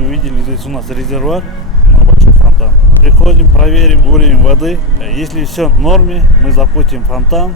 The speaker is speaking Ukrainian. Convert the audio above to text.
вы видели, здесь у нас резервуар на большой фонтан. Приходим, проверим уровень воды. Если все в норме, мы запустим фонтан.